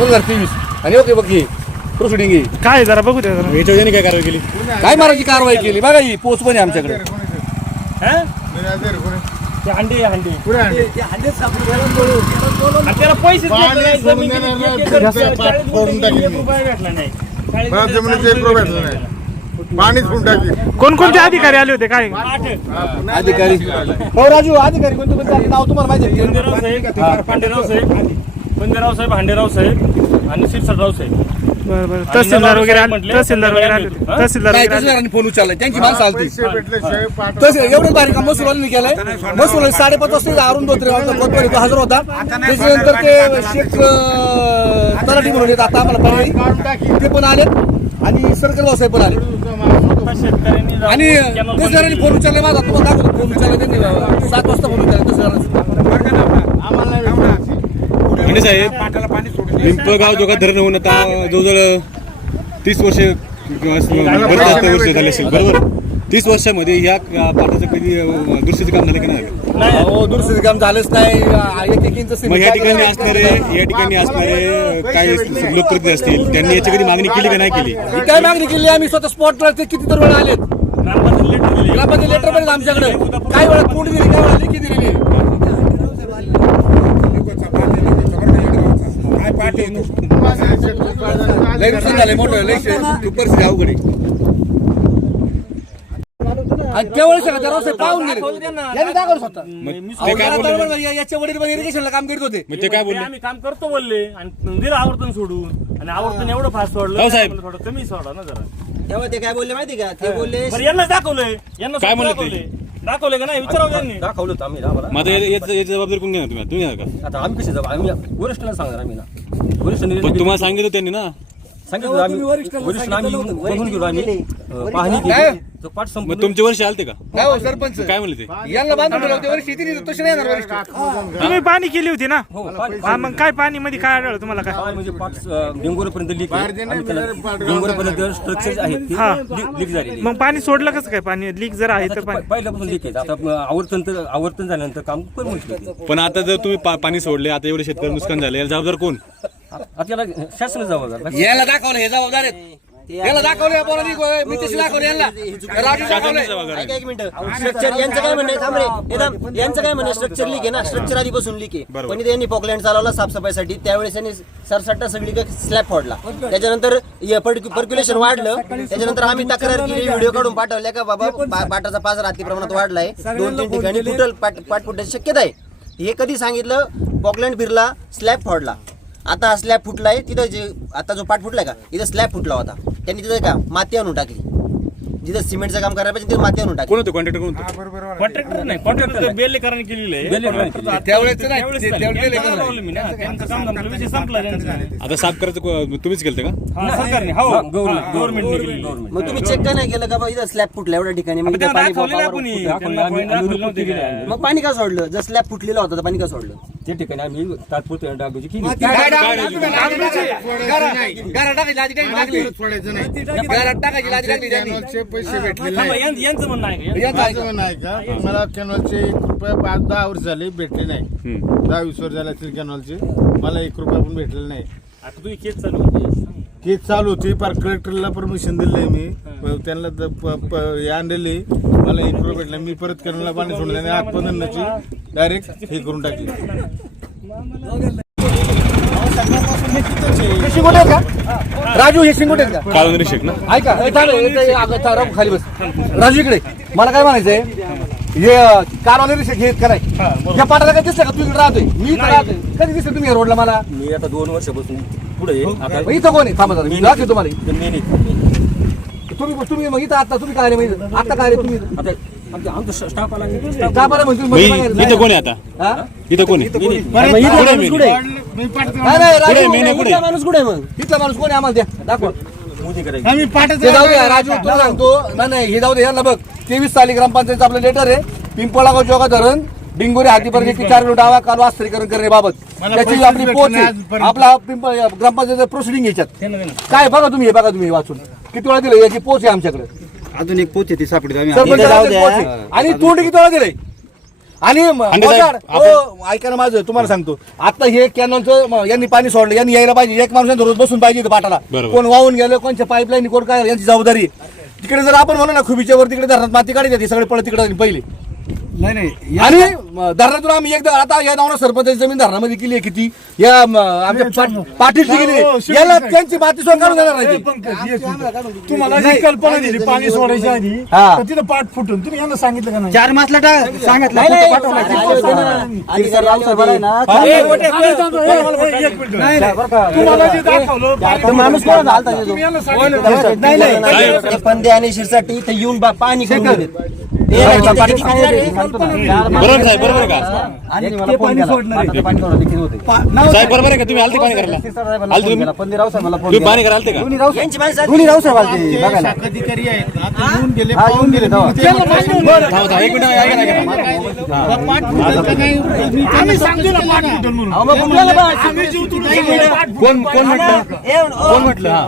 2023 आणि ओके बघ ही प्रोसिडिंग आहे काय जरा बघू द्या जरा. याच्यावर काय कारवाई केली? काय मारायची कारवाई केली बघा ही पोच पण आहे आमच्याकडे ते हंडे हंडे पुढे आणले. त्याला पैसे पाणी सोडून देणार नाही, पाठ फोडून टाकीन मी. मला जमिनीचं एक रुपया भेटलं नाही. पाणीच फोडून टाकी. कोणकोणते अधिकारी आले होते काय? अधिकारी हो राजू अधिकारी कोणते नाव तुम्हाला माहिती आहे? पंधराव साहेब, पांडेराव साहेब, पंधराव साहेब, हांडेराव साहेब आणि शिरसाटराव साहेब. बरं बरं. तहसीलदार वगैरे आले होते. तहसीलदार वगैरे आले होते. तहसीलदार नाही वगैरे आले. तहसीलदारांनी फोन उचललाय त्यांची माणसं आलती पैसे भेटल्याशिवाय पाठ तसे एवढंच बारीक काम महसूलवाल्यांनी केलंय. महसूल 5:30 वाजता अरुण धोत्रे कोतवाल इथं हजर होता. त्याच्यानंतर ते शेख तलाठी म्हणून येत आता आम्हाला पर्यायी ते पण आलेत आणि सर्कल भाऊसाहेब पण आले शेतकऱ्यांनी आणि तहसीलदारांनी फोन उचलला माझा तुम्हाला दाखवतो फोन उचलला त्यांनी 7 वाजता फोन उचलला तहसीलदारांनी. आम्हाला नाही भेटणार. म्हणजे साहेब पिंपळगाव जोगा धरण होऊन आता जवळजवळ 30 वर्ष वर्ष झाले असेल बरोबर. 30 वर्षामध्ये या पाटाचं कधी दुरुस्तीचं काम झालं की नाही? हो दुरुस्तीचं काम झालंच नाही. एक इंच मग या ठिकाणी असणारे काही लोकप्रतिनिधी असतील त्यांनी याची कधी मागणी केली का नाही केली? ही काय मागणी केली आम्ही स्वतः स्पॉटला ते किती तर वेळा आलेत. ग्रामपंचायत लेटर पण आमच्याकडे काय वेळा कोण दिली काय वेळा लिखी दिलेली लय नुकसान झालंय मोठं लय परिस्थिती अवघड आहे. आणि त्यावेळेस त्या पाहून गेले यांनी दाखवलं स्वतः. याच्या वडील पण इरिगेशनला काम करत होते. मग ते काय बोलले? आम्ही काम करतो बोलले आणि दिलं आवर्तन सोडून आणि आवर्तन एवढं फास्ट सोडलं साहेब. थोडं कमी सोडा ना जरा. तेव्हा ते काय बोलले माहिती का? ते बोलले बरं यांना दाखवलंय यांना काय म्हणले ते? दाखवले का नाही विचारावं त्यांनी. दाखवलं होतं आम्ही आम्हाला. मग आता याची जबाबदारी कोण घेणार तुम्ही घेणार का? आता आम्ही कसे जाऊ? आम्ही वरिष्ठांना सांगणार आम्ही ना. वरिष्ठ पण तुम्हाला सांगितलं त्यांनी ना. सांगितलं आम्ही वरिष्ठ आम्ही बघून गेलो आम्ही पाहणी केली. तो पाठ मग संपला. तुमचे वर्ष आलते का? काय हो सरपंच काय म्हणले ते? यांना बांधून ठेवलं होते शेती नाही तशी नाही येणार वरिष्ठ. तुम्ही पाणी केली होती ना? हो पाणी हा, मग काय पाणी मध्ये काय आढळलं तुम्हाला काय? पाणी म्हणजे पाठ डेंगोरपर्यंत लीक डेंगोरपर्यंत स्ट्रक्चर आहेत ते हा. लीक झालेली. मग पाणी सोडलं कसं काय? पाणी लीक जर आहे तर पाणी पहिल्यापासून लीक आहे. आता आवर्तन झाल्यानंतर काम पण मुश्किल. पण आता जर तुम्ही पाणी सोडले आता एवढे शेतकरी नुकसान झाले याला जबाबदार कोण? आता याला शासन जबाबदार. याला दाखवलं हे जबाबदार आहेत. याला दाखवलं मी तेच दाखवलं यांना राजू दाखवलंय. ऐका एक मिनिट. स्ट्रक्चर यांचं काय म्हणणं आहे? थांब रे. एकदम यांचं काय म्हणणं? स्ट्रक्चर लीक आहे ना. स्ट्रक्चर आधीपासून लीक आहे. पण त्यांनी पॉकलँड चालवला साफसफाईसाठी. त्यावेळेस त्यांनी सरसट्टा सगळी स्लॅब फोडला. त्याच्यानंतर पर्क्युलेशन वाढलं. त्याच्यानंतर आम्ही तक्रार केली, व्हिडिओ काढून पाठवल्या का बाबा पाटाचा पाझर अति प्रमाणात वाढलाय. 2-3 ठिकाणी टोटल पाठफुटाची शक्यता आहे. हे कधी सांगितलं? पॉकलँड फिरला, स्लॅब फोडला. आता हा स्लॅब फुटलाय. तिथं जे आता जो पाठ फुटलाय का इथं स्लॅब फुटला होता. त्यांनी तिथं का माती आणून टाकली. जिथं सिमेंटचं काम करायला पाहिजे तिथं माती आणून टाकली. कोण होतं कॉन्ट्रॅक्टर? कोण होतं? कॉन्ट्रॅक्टर नाही कॉन्ट्रॅक्टर बेलेकरांनी केलेलं आहे. त्यावेळेस नाही त्यांचं काम झालं विषय संपला त्यांचा. आता साफ करायचं तुम्हीच केलं का? सरकारने हो गव्हर्नमेंटने केली. मग तुम्ही चेक का नाही केलं का बा इथं स्लॅब फुटला एवढ्या ठिकाणी? मग इथं पाणी मग पाणी का सोडलं? जर स्लॅब फुटलेला होता तर पाणी का सोडलं? त्या ठिकाणी आम्ही तात्पुरती डागडुजी केली. पैसे भेटले थांबा, नाही. यांचं म्हणणं आहे का? माझं म्हणणं आहे का? मला कॅनॉलचे 1 रुपया 5-10 वर्ष झाले भेटले नाही. 10-20 वर्ष झाले असतील कॅनॉलचे. मला 1 रुपया पण भेटलेला नाही. आता तुझी केस चालू होती. केस चालू होती. पर कलेक्टरला परमिशन दिलंय मी. त्यांना आणलेली मला 1 रुपया भेटला. मी परत कॅनॉलला पाणी सोडलं आणि आत्मदंडाची डायरेक्ट हे करून टाकली. शिंगोटे आहेत का राजू? हे शिंगोटे आहेत का? काळून रिक्षक ना? ऐका खाली बस राजू इकडे. मला काय म्हणायचंय हे कारवाले रिक्षक हे कराय या पाटाला काय दिसलं का? तू इकडे राहतोय मी इकडे राहतोय. कधी दिसलं तुम्ही या रोडला मला? मी आता 2 वर्षापासून पुढे आता इथं कोण आहे? थांबा जरा, मी दाखवतो तुम्हाला. मी तुम्ही मग इथं आता तुम्ही काय आले माहिती? आता काय आले तुम्ही? आता आमचा स्टाफ आला. का बरं म्हणतो मी इथं कोण आहे आता? हा? इथं कोण आहे? माणूस कुठे आहे? नाही, नाही, राजू, कुठे? माणूस कुठे आहे मग? इथला माणूस कोण आहे आम्हाला द्या दाखवा. मोदी करायचं. ते जाऊ द्या राजू, तुला सांगतो. नाही हे जाऊ दे यांना बघ. 23 साली ग्रामपंचायतचं आपलं लेटर आहे. पिंपळगाव जोगा धरण डिंगोरे हातीपर्यंत 4 डावा कालवा अस्थिरीकरण करण्याबाबत त्याची आपली पोच आहे. आपला ग्रामपंचायत प्रोसिडिंग याच्यात काय बघा तुम्ही. हे बघा तुम्ही वाचून किती वेळा दिलं. याची पोच आहे आमच्याकडे. अजून एक पोच ती सापडी आणि तोंड किती वेळा दिलंय? आणि साहेब, मोसाड, ऐका ना माझं तुम्हाला सांगतो आता हे कॅनॉलचं यांनी पाणी सोडलं, यांनी यायला पाहिजे, एक माणूस रोज बसून पाहिजे इथं पाटाला. बरोबर. कोण वाहून गेलं, कोणच्या पाईपलाईन, कोण काय, यांची जबाबदारी. तिकडे जर आपण म्हणू ना खुबीच्या वर तिकडे धरणात माती काढी जाते, सगळे पळत तिकडे पहिले. नाही आणि धरणातून आम्ही एकदा आता या नावानं सरपंचाची जमीन धरणामध्ये केली आहे किती, या आमच्या पाटील केली आहे. याला त्यांची माती सोड काढून देणार नाही ते. तुम्हाला जी कल्पना दिली पाणी सोडायच्या आधी हा. तर तिथं पाठ फुटून तुम्ही यांना सांगितलं का नाही? 4 मासला सांगितलं तुम्हाला जे दाखवलं माणूस कोण झालता तिथं? तुम्ही यांना सांगितलं ते पंदे आणि शिरसाठी इथे येऊन पाणी करून गेलेत. ते किती किती झाले? बरोबर साहेब, बरोबर आहे का ते पाणी सोडणार आहे. साहेब, बरोबर आहे का? तुम्ही आलते पाणी करायला? आलते तुम्ही? तुम्ही पाणी करायला आलते का? यांची माणसं शाखा अधिकारी आहेत ना, ते येऊन गेले, पाहून गेले तेव्हा. थांबा, एक मिनिट, ऐका ना, ऐका ना. पाठ फुटायचं नाही, मी आम्ही सांगतो ना पाठ फुटल म्हणून. आम्ही जीव तुडून सांगतो पाठ कोण म्हटलं? कोण म्हटलं? हा.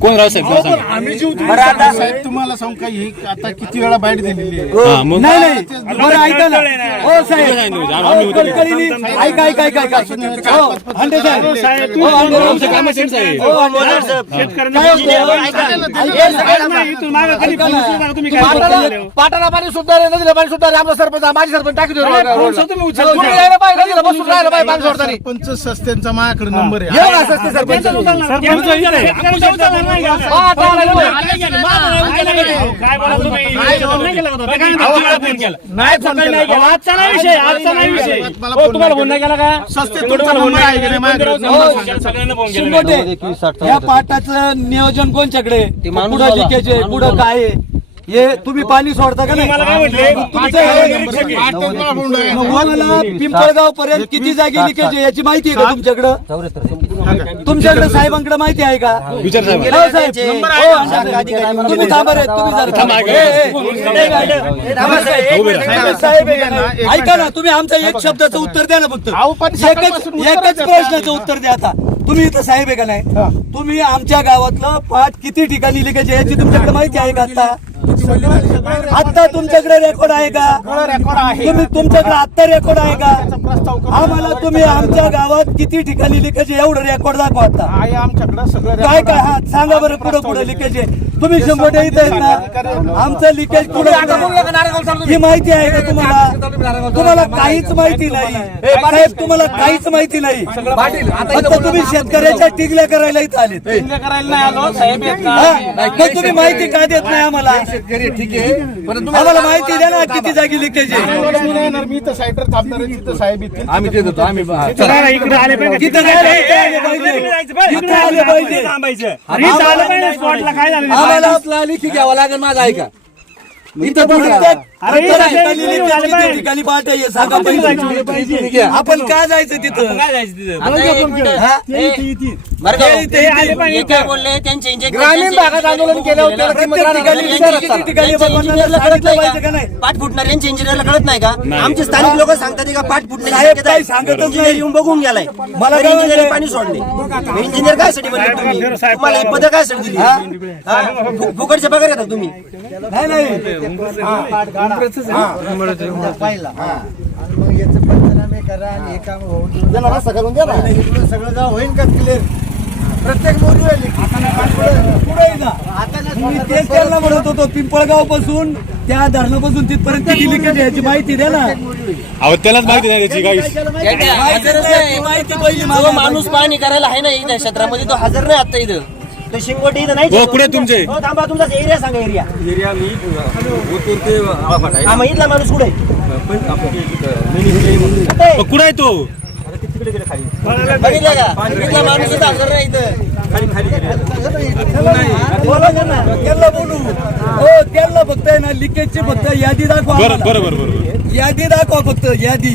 कोण रावसाहेब? नाव सांगा. आम्ही जीव तुडून साहेब तुम्हाला सांगू का, ही आता किती वेळा बाईट दिलेली आहे. हा, मग बरं ऐका ना हो साहेब, आम्ही उद्या कळकळीने ऐका हो हांडे साहेब, हो हांडे आमचं काम आहे साहेब. पाटाला पाणी सुद्धा रे, नदीला पाणी सुद्धा रे. आमचा सरपंच, माझी सरपंच टाकी देऊ तुम्ही यायला पाहिजे, नदीला बसून राहायला पाहिजे पाणी सोडताना. सरपंच सस्त्यांचा माझ्याकडे नंबर आहे. येऊ का असं सरपंच? तुम्हाला फोन नाही केला का? सस्ते तुमचा नंबर आहे की नाही माझ्याकडे? सगळ्यांना फोन केला. या पाटाचं नियोजन कोणच्याकडे? ते माणूस कुठं वाला. लिकेज आहे, कुठं काय आहे? हे तुम्ही पाणी सोडता का नाही? मला काय म्हटले? तुम्हाला पिंपळगाव पर्यंत किती जागी लिकेज आहे याची माहिती आहे का तुमच्याकडे? तुमच्याकडे साहेबांकडे माहिती आहे का? विचार साहेब. हो साहेब, तुम्ही थांबा रे, तुम्ही जरा थांबा, साहेब आहे का नाही? ऐका ना, तुम्ही आमचा एक शब्दाचं उत्तर द्या ना फक्त. एकच प्रश्नाचं उत्तर द्या. आता तुम्ही इथं साहेब आहे का नाही? तुम्ही आमच्या गावातलं पाठ किती ठिकाणी लिकेज आहे याची तुमच्याकडे माहिती आहे का? आता तुमच्याकडे रेकॉर्ड आहे का? तुम्ही तुमच्याकडे आता रेकॉर्ड आहे का? आम्हाला तुम्ही आमच्या गावात किती ठिकाणी लिकेज आहे एवढं रेकॉर्ड दाखवा आता. आहे आमच्याकडे सगळं काय काय हा सांगा बरं, पुढं पुढं लिकेज आहे. तुम्ही 100 इथं आहेत ना, आमचं लिकेज पुढं ही माहिती आहे का तुम्हाला? तुम्हाला काहीच माहिती नाही साहेब, तुम्हाला काहीच माहिती नाही. फक्त तुम्ही शेतकऱ्याच्या टिगल्या करायला इथं आलेत. करायला नाही आलो साहेब आहेत ना. हा? मग तुम्ही माहिती का देत नाही आम्हाला? शेतकरी ठीक आहे, पण आम्हाला माहिती द्या ना किती जागी लिकेज आहे. मी नाही येणार, मी तर साईडवर थांबणार आहे, तिथं साहेब येतील. आम्ही ते देतो. आम्ही इकडे आले पाहिजे. तिथं नाही, इथं आले पाहिजे. इथं आले पाहिजे. स्पॉटला काय झालं? आम्हाला लिखी घ्यावा लागेल. माझा ऐका, इथं प्रत्येक ठिकाणी लिकेज किती ठिकाणी पाठ आहे हे सांगा पहिले. आपण का जायचं तिथं? काय बोलले त्यांचे ग्रामीण भागात आंदोलन केलं होतं, त्याला किंमत राहणार नाही. किती ठिकाणी बाबांना सांगितलं पाहिजे का नाही? पाठ फुटणार यांच्या इंजिनियरला कळत नाही का? आमचे स्थानिक लोक सांगतात का पाठ फुटण्याची साहेब शक्यता आहे. काही सांगतच इंजिनियर नाही. येऊन बघून गेलाय. मला काय इंजिनियर म्हणते? पाणी सोडले. इंजिनियर काय साठी म्हणले तुम्ही? तुम्हाला ही पदं काय साठी दिली? हा? फुकटचे पगार घेता तुम्ही? नाही नाही सगळं गाव होईल का क्लिअर? प्रत्येक मी तेच त्यांना म्हणत होतो, पिंपळगाव पासून त्या धरणापासून तिथपर्यंत किती लिकेज आहे याची माहिती द्या ना. अहो, त्यालाच माहिती नाही त्याची काही. माहिती पहिली जो मागा. माणूस पाणी करायला आहे ना इथं क्षेत्रामध्ये, तो हजर नाही आता इथं. तो शिंगोटी इथं नाही. हो, कुठे तुमचे? हो, थांबा, तुमचा एरिया सांगा. एरिया हा, मग इथला माणूस कुठे कुठे आहे तो? बघितलं का? इथला माणूस इथं हजर नाही इथं. बोला ना, त्यांना बोलू. हो, त्यांना फक्त आहे ना लिकेजची फक्त यादी दाखवा बरं आम्हाला. बरं बरं बरं. यादी दाखवा फक्त यादी.